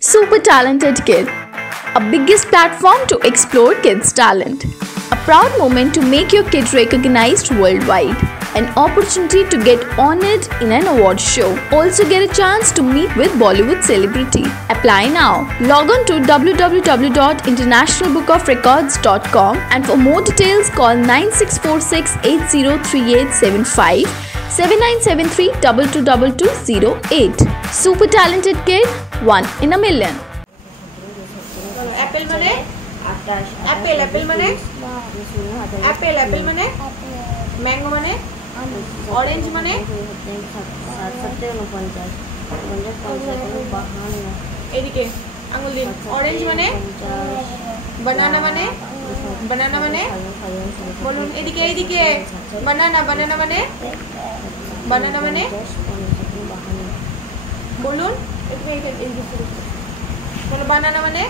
Super Talented Kid, a biggest platform to explore kids' talent. A proud moment to make your kid recognized worldwide. An opportunity to get honored in an award show. Also get a chance to meet with Bollywood celebrity. Apply now. Log on to www.internationalbookofrecords.com and for more details call 9646803875 7973 222208. Super Talented Kid, one in a million. Apple mane apple mane apple mane mango mane orange mane এদিকে আঙ্গুল দিন orange মানে banana মানে বলুন এদিকে banana মানে বলুন বলো banana মানে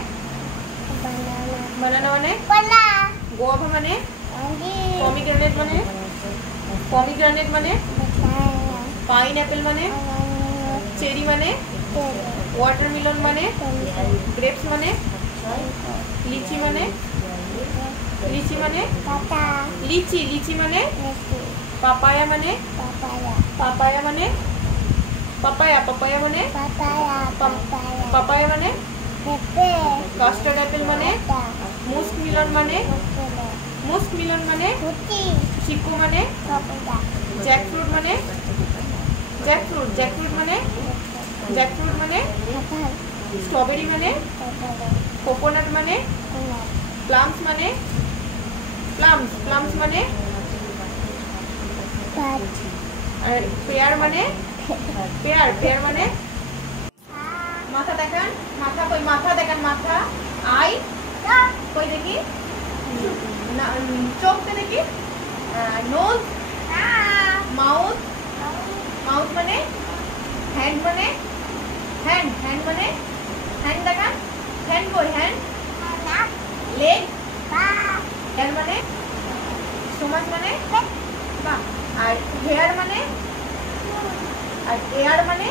guava মানে pomegranate মানে pineapple মানে cherry মানে watermelon মানে grapes মানে lychee মানে lychee মানে papaya মানে papaya মানে custard apple মানে musk melon মানে chiku মানে jackfruit মানে strawberry মানে coconut মানে plums মানে আর pear মানে মাথা দেখান মাথা আই কই দেখি চোখতে দেখি নোজ মাউথ মানে হ্যান্ড মানে হ্যান্ড দেখান হ্যান্ড কই হ্যান্ড লেগ হ্যান্ড মানে স্টোমাক মানে আর হেয়ার মানে আর এয়ার মানে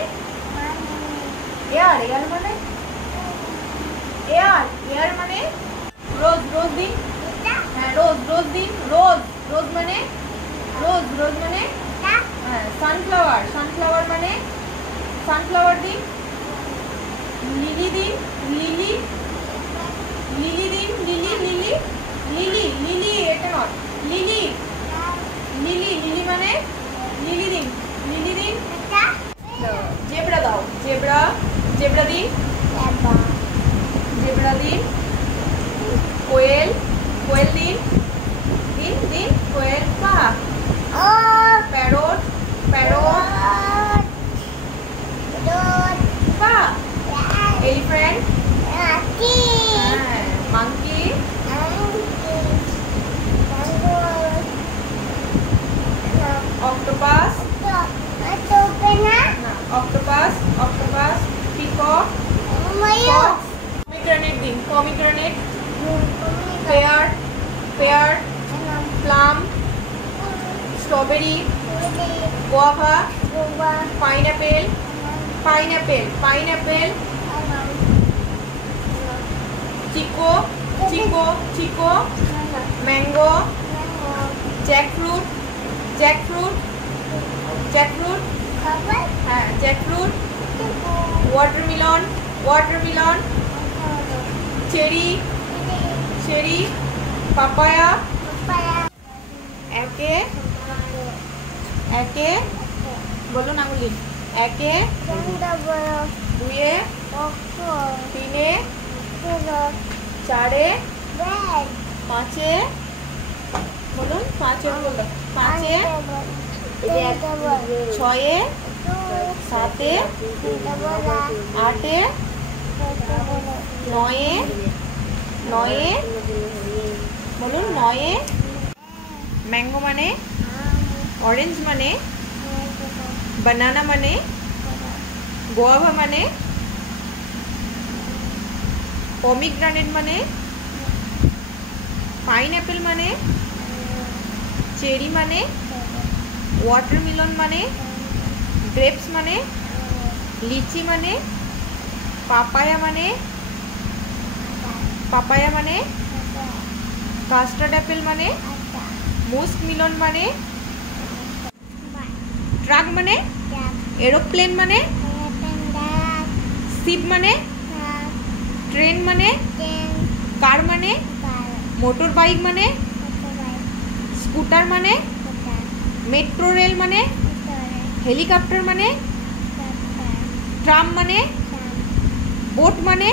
এয়ার মানে রোজ দিন হ্যাঁ রোজ দিন রোজ মানে হ্যাঁ সানফ্লাওয়ার মানে সানফ্লাওয়ার দিন লিলি দিন লিলি এটা নট লিলি মানে লিলি দিন জেব্রা দাও জেব্রা দিন কোয়েল দিন koel parrot elephant monkey octopus peacock pomegranate pear plum strawberry guava pineapple chico mango jackfruit watermelon cherry papaya একে বলুন আঙ্গুলি একে দুয়ে তিনে চারে পাঁচে বলুন পাঁচে ছয়ে সাতে আটে নয়ে বলুন নয়ে ম্যাঙ্গো মানে অরেঞ্জ মানে বানানা মানে গোয়াভা মানে পমিগ্রানেট মানে পাইনঅ্যাপেল মানে চেরি মানে ওয়াটারমেলন মানে গ্রেপস মানে লিচি মানে পাপায়া মানে কাস্টার্ড অ্যাপেল মানে মুস্ক মিলন মানে ট্রাক মানে এরোপ্লেন মানে শিপ মানে ট্রেন মানে কার মানে মোটর বাইক মানে স্কুটার মানে মেট্রো রেল মানে হেলিকপ্টার মানে ট্রাম মানে বোট মানে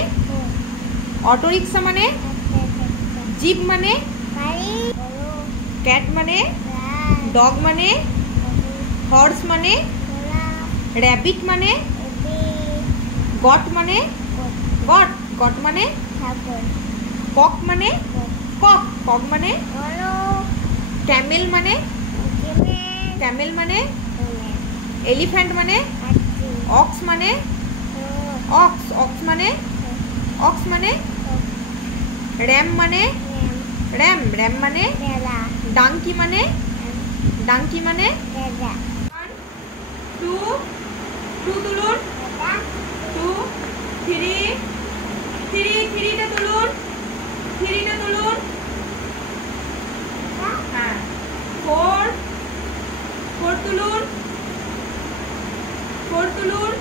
অটো রিক্সা মানে জিপ মানে ক্যাট মানে ডগ মানে হর্স মানে র্যাবিট মানে গট মানে গট মানে কক মানে কক মানে ক্যামেল মানে এলিফ্যান্ট মানে অক্স মানে অক্স মানে র্যাম মানে ডাঙ্কি মানে 2 তুলুন 2 3 টা তুলুন হ্যাঁ 4 তুলুন 4 তুলুন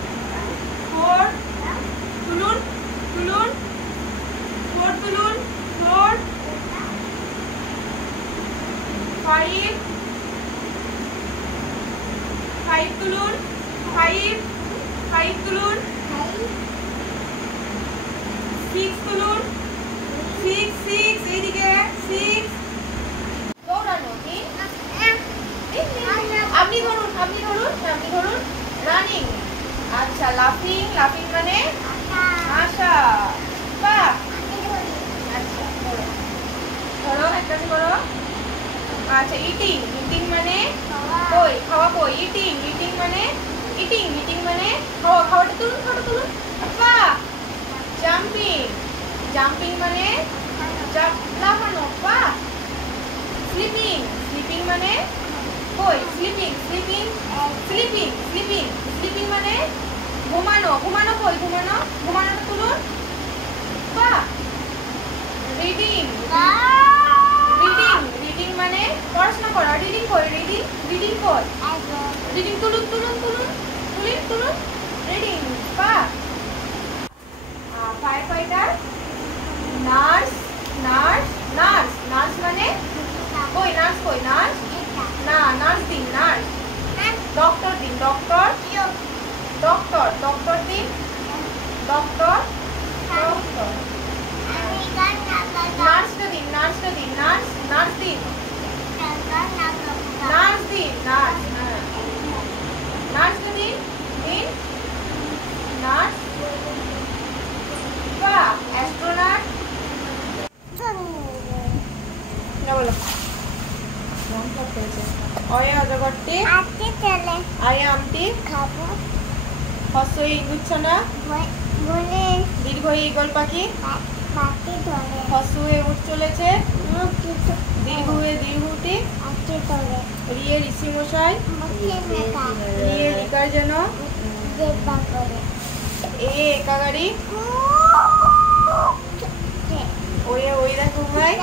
4 তুলুন 4 তুলুন 4 5 তুলুন 5 তুলুন 6 তুলুন 6 এইদিকে 6 দৌড়ানো আপনি ধরুন রানিং আচ্ছা লাফিং মানে আশা বাহ আচ্ছা ধরো একটা ধরো আচ্ছা ইটিং মানে খাওয়া ইটিং মানে খাওয়াটা তুলুন বাহ জাম্পিং মানে লাফানো বাহ স্লিপিং মানে স্লিপিং মানে ঘুমানোটা তুলুন বাহ রিডিং মানে পড়াশোনা করা রিডিং তুলুন রিডিং বাহ ফায়ার ফাইটার নার্স মানে নার্স দিন ডক্টর দিন নার্সটা দিন নার্স দিন নার্স বাহ অ্যাস্ট্রোনট বলো অয়ে অজগরটি আয়ে আমটি হস্যই ইগুচ্ছনা দীর্ঘই ঈগল পাখি হস্যে উঠ চলেছে দীর্ঘয়ে দীর্ঘটি রিয়ে ঋষি মশাই রিয়ে রিকার যেন একা গাড়ি ওয়ে ওই দেখো ভাই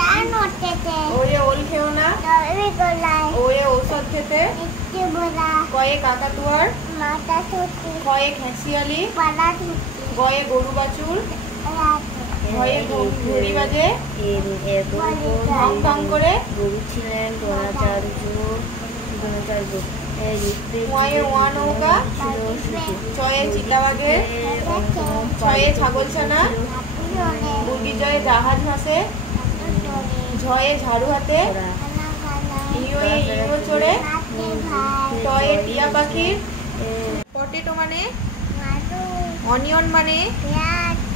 ওয়ে ওল খেও না ওয়ে ঔষধ খেতে কয়ে কাকাতুয়ার কয়ে ঘেঁসিয়ালি গয়ে গরু বাছুর ভয়ে ঘড়ি বাজে ঢং ঢং করে গরু ছিলেন ওয়ায়ে ওয়া নৌকা ছয়ে চিতাবাঘে ছয়ে ছাগলছানা মুরগি জয়ে জাহাজ ভাসে ঝয়ে ঝাড়ু হাতে ইয়োয়ে ইয়ো চড়ে টয়ে টিয়া পাখির পটেটো মানে অনিয়ন মানে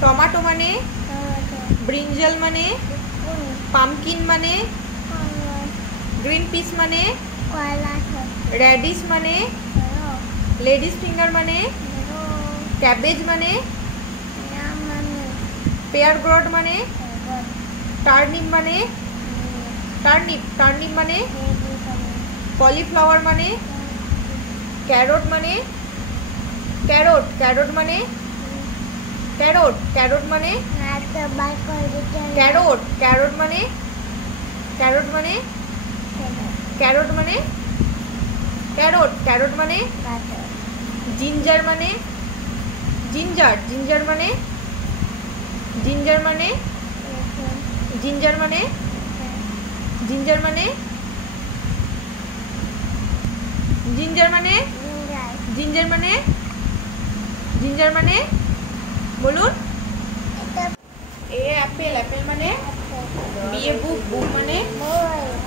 টমেটো মানে ব্রিঞ্জাল মানে পামকিন মানে গ্রিন পিস মানে রেডিশ মানে লেডিস ফিঙ্গার মানে ক্যাবেজ মানে পেয়ার গ্রড মানে টার্নিপ মানে কলিফ্লাওয়ার মানে ক্যারট মানে ক্যারোট ক্যারোট মানে ক্যারোট ক্যারোট মানে ক্যারোট মানে ক্যারোট মানে ক্যারোট ক্যারোট মানে জিঞ্জার মানে জিঞ্জার জিঞ্জার মানে জিঞ্জার মানে জিঞ্জার মানে জিঞ্জার মানে জিঞ্জার মানে জিঞ্জার মানে জিঞ্জার মানে বলুন এ অ্যাপেল অ্যাপেল মানে বি এ বুক বুক মানে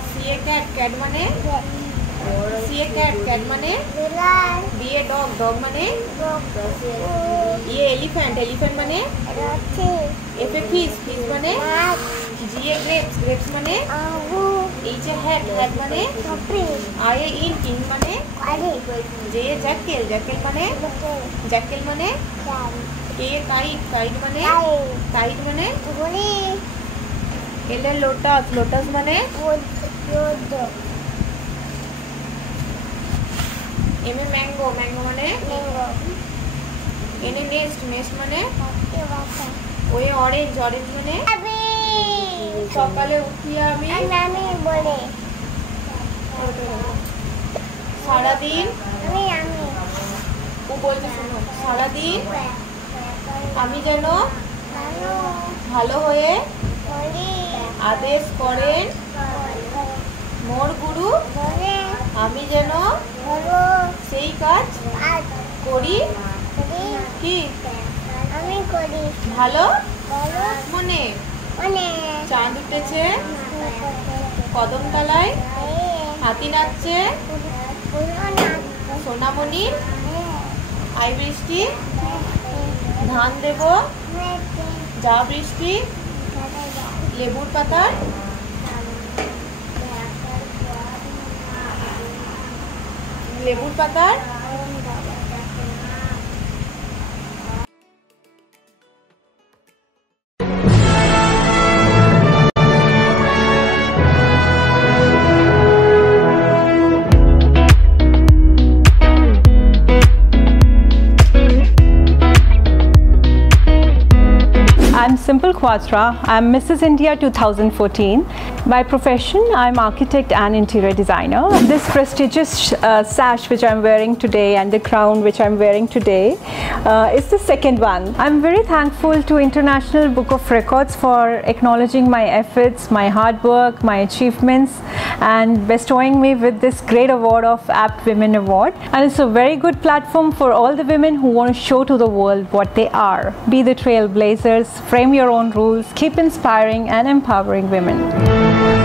সি এ ক্যাট ক্যাট মানে সি এ ক্যাট ক্যাট মানে বি এ ডগ ডগ মানে ই এ এলিফ্যান্ট এলিফ্যান্ট মানে এফ এ ফিশ ফিশ মানে জি এ গ্রেপস গ্রেপস মানে এইচ এ হ্যাট হ্যাট মানে আই এ ইন ইন মানে জে এ জ্যাকেল জ্যাকেল মানে জ্যাকেল মানে কে এ কাইট কাইট মানে কাইট মানে এল এ লোটাস লোটাস মানে এম এ ম্যাঙ্গো ম্যাঙ্গো মানে এন এ নেস্ট নেস্ট মানে ও এ অরেঞ্জ অরেঞ্জ মানে সকালে উঠিয়ে আমি সারাদিন ও বলতে শোনো সারাদিন আমি যেন ভালো হয়ে আদেশ করেন মোর গুরু আমি যেন সেই কাজ করি কি ভালো মনে চাঁদ উঠেছে কদমতলায় হাতি নাচছে সোনামণি আই বৃষ্টি ধান দেব যা বৃষ্টি লেবুর পাতার লেবুর পাতার I'm Simple Quatra. I'm Mrs. India 2014. By profession, I'm architect and interior designer. This prestigious sash which I'm wearing today and the crown which I'm wearing today is the second one. I'm very thankful to International Book of Records for acknowledging my efforts, my hard work, my achievements and bestowing me with this great award of Apt Women Award. And it's a very good platform for all the women who want to show to the world what they are. Be the trailblazers, frame your own rules, keep inspiring and empowering women.